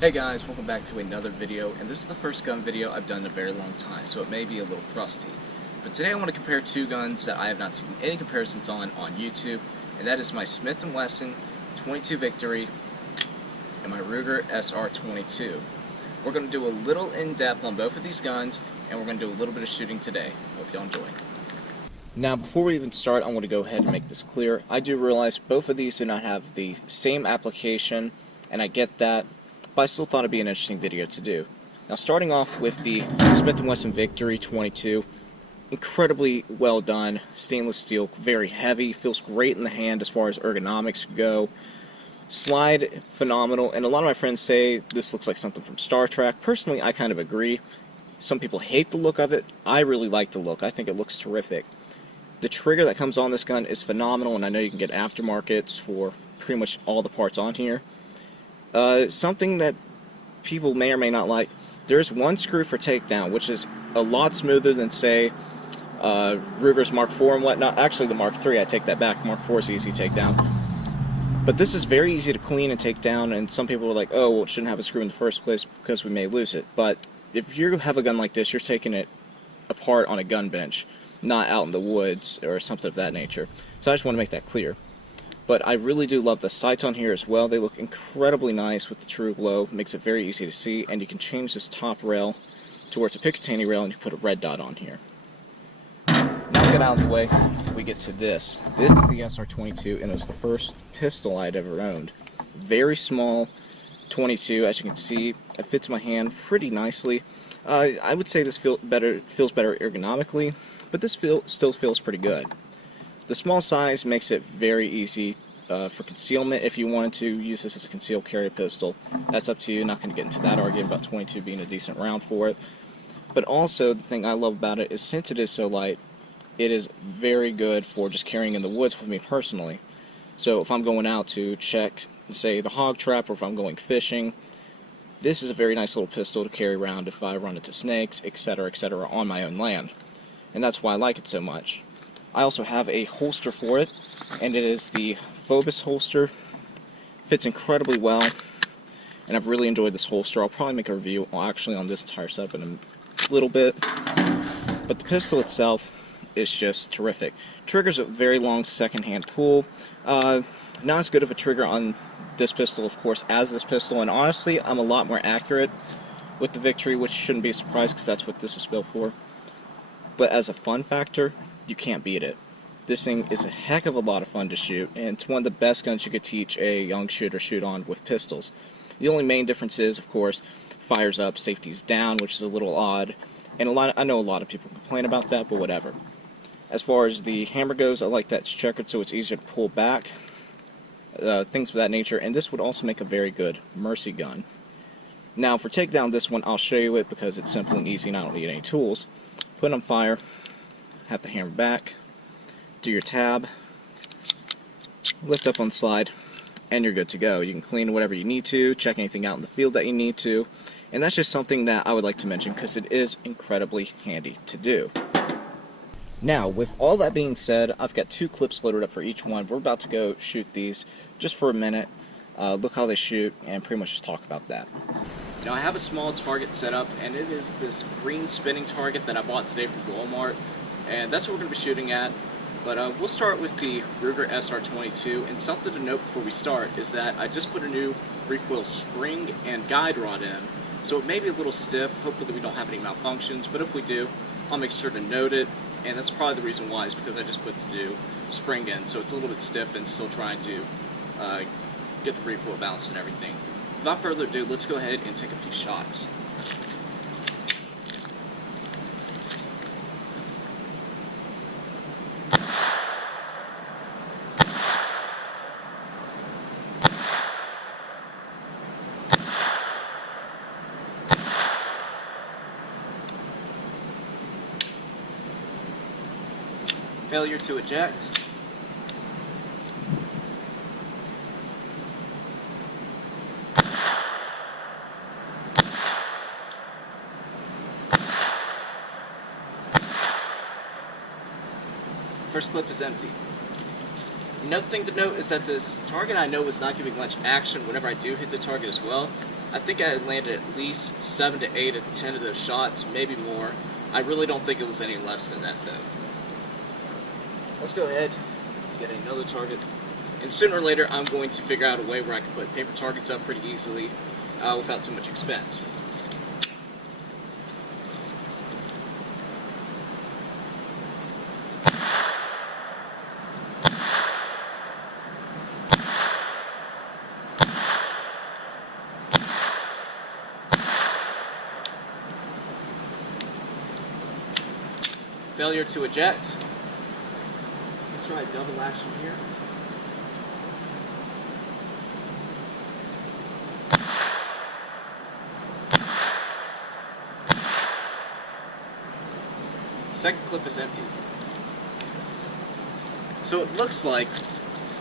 Hey guys, welcome back to another video, and this is the first gun video I've done in a very long time, so it may be a little crusty. But today I want to compare two guns that I have not seen any comparisons on YouTube, and that is my Smith and Wesson 22 Victory and my Ruger SR22. We're going to do a little in-depth on both of these guns, and we're going to do a little bit of shooting today. Hope y'all enjoy. Now, before we even start, I want to go ahead and make this clear. I do realize both of these do not have the same application, and I get that. But I still thought it'd be an interesting video to do. Now, starting off with the Smith and Wesson Victory 22, incredibly well done, stainless steel, very heavy, feels great in the hand as far as ergonomics go. Slide, phenomenal, and a lot of my friends say this looks like something from Star Trek. Personally, I kind of agree. Some people hate the look of it. I really like the look. I think it looks terrific. The trigger that comes on this gun is phenomenal, and I know you can get aftermarkets for pretty much all the parts on here. Something that people may or may not like, there's one screw for takedown, which is a lot smoother than, say, Ruger's Mark IV and whatnot. Actually, the Mark III, I take that back. Mark IV is easy takedown. But this is very easy to clean and take down, and some people are like, oh, well, it shouldn't have a screw in the first place because we may lose it. But if you have a gun like this, you're taking it apart on a gun bench, not out in the woods or something of that nature. So I just want to make that clear. But I really do love the sights on here as well. They look incredibly nice with the true glow. Makes it very easy to see, and you can change this top rail to where it's a Picatinny rail and you put a red dot on here. Now we get out of the way, we get to this. This is the SR22, and it was the first pistol I'd ever owned. Very small 22, as you can see. It fits my hand pretty nicely. I would say this feels better ergonomically, but this still feels pretty good. The small size makes it very easy for concealment. If you wanted to use this as a concealed carry pistol, that's up to you. Not going to get into that argument about 22 being a decent round for it. But also, the thing I love about it is since it is so light, it is very good for just carrying in the woods with me personally. So if I'm going out to check, say, the hog trap, or if I'm going fishing, this is a very nice little pistol to carry around if I run into snakes, etc., on my own land. And that's why I like it so much. I also have a holster for it, and it is the Phobos holster. Fits incredibly well, and I've really enjoyed this holster. I'll probably make a review actually on this entire setup in a little bit, but the pistol itself is just terrific. Trigger's a very long second-hand pull. Not as good of a trigger on this pistol, of course, as this pistol, and honestly, I'm a lot more accurate with the Victory, which shouldn't be a surprise because that's what this is built for. But as a fun factor, you can't beat it. This thing is a heck of a lot of fun to shoot, and it's one of the best guns you could teach a young shooter shoot on with pistols. The only main difference is, of course, fires up, safety's down, which is a little odd, and I know a lot of people complain about that, but whatever. As far as the hammer goes, I like that it's checkered so it's easier to pull back, things of that nature, and this would also make a very good mercy gun. Now, for takedown this one, I'll show you it because it's simple and easy and I don't need any tools. Put it on fire, have the hammer back, do your tab, lift up on slide, and you're good to go. You can clean whatever you need to, check anything out in the field that you need to, and that's just something that I would like to mention because it is incredibly handy to do. Now, with all that being said, I've got two clips loaded up for each one. We're about to go shoot these just for a minute, look how they shoot, and pretty much just talk about that. Now, I have a small target set up, and it is this green spinning target that I bought today from Walmart. And that's what we're going to be shooting at, but we'll start with the Ruger SR22, and something to note before we start is that I just put a new recoil spring and guide rod in, so it may be a little stiff. Hopefully we don't have any malfunctions, but if we do, I'll make sure to note it, and that's probably the reason why is because I just put the new spring in, so it's a little bit stiff and still trying to get the recoil balanced and everything. Without further ado, let's go ahead and take a few shots. Failure to eject. First clip is empty. Another thing to note is that this target I know is not giving much action whenever I do hit the target as well. I think I landed at least 7 to 8 of 10 of those shots, maybe more. I really don't think it was any less than that though. Let's go ahead and get another target. And sooner or later I'm going to figure out a way where I can put paper targets up pretty easily without too much expense. Failure to eject. Let's try a double action here. Second clip is empty. So it looks like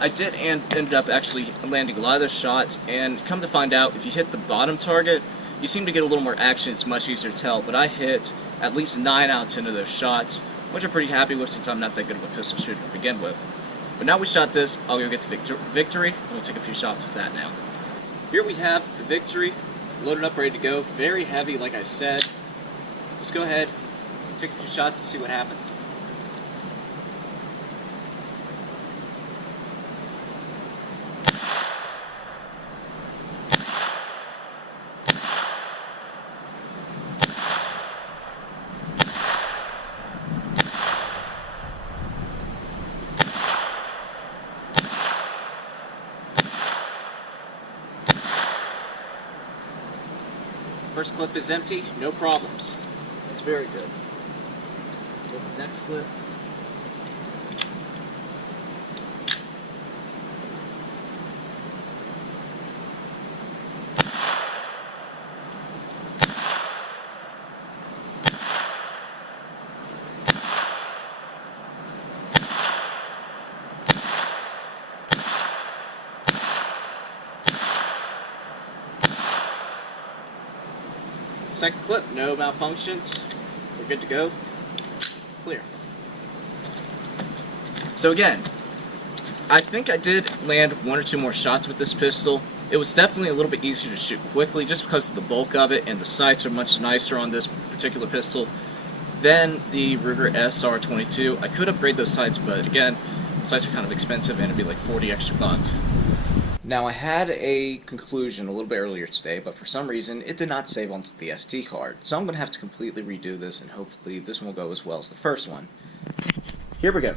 I did ended up actually landing a lot of those shots, and come to find out, if you hit the bottom target, you seem to get a little more action. It's much easier to tell, but I hit at least 9 out of 10 of those shots, which I'm pretty happy with since I'm not that good of a pistol shooter to begin with. But now we shot this, I'll go get the Victory, and we'll take a few shots with that now. Here we have the Victory, loaded up, ready to go. Very heavy, like I said. Let's go ahead, take a few shots and see what happens. First clip is empty, no problems. That's very good. Go to the next clip. Second clip, no malfunctions. We're good to go. Clear. So again, I think I did land 1 or 2 more shots with this pistol. It was definitely a little bit easier to shoot quickly just because of the bulk of it, and the sights are much nicer on this particular pistol than the Ruger SR22. I could upgrade those sights, but again, sights are kind of expensive and it'd be like 40 extra bucks. Now, I had a conclusion a little bit earlier today, but for some reason it did not save onto the SD card. So I'm going to have to completely redo this, and hopefully this one will go as well as the first one. Here we go.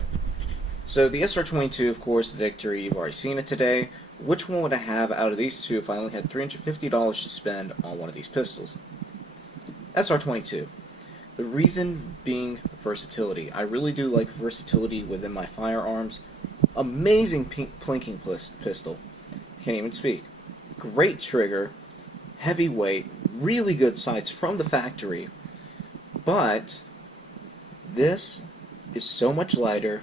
So the SR22, of course, Victory, you've already seen it today. Which one would I have out of these two if I only had $350 to spend on one of these pistols? SR22. The reason being versatility. I really do like versatility within my firearms. Amazing plinking pistol. Can't even speak. Great trigger, heavyweight, really good sights from the factory, but this is so much lighter,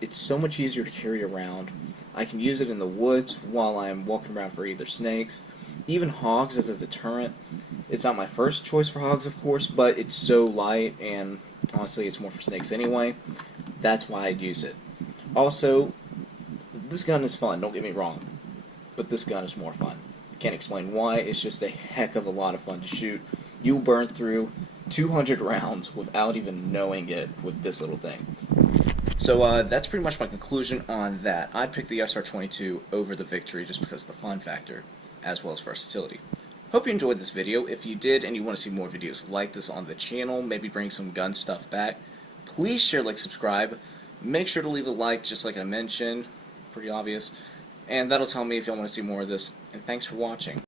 it's so much easier to carry around. I can use it in the woods while I'm walking around for either snakes, even hogs as a deterrent. It's not my first choice for hogs, of course, but it's so light, and honestly it's more for snakes anyway. That's why I'd use it. Also, this gun is fun, don't get me wrong, but this gun is more fun. Can't explain why, it's just a heck of a lot of fun to shoot. You'll burn through 200 rounds without even knowing it with this little thing. So that's pretty much my conclusion on that. I'd pick the SR22 over the Victory just because of the fun factor, as well as versatility. Hope you enjoyed this video. If you did and you want to see more videos like this on the channel, maybe bring some gun stuff back, please share, like, subscribe. Make sure to leave a like, just like I mentioned. Pretty obvious. And that'll tell me if y'all want to see more of this. And thanks for watching.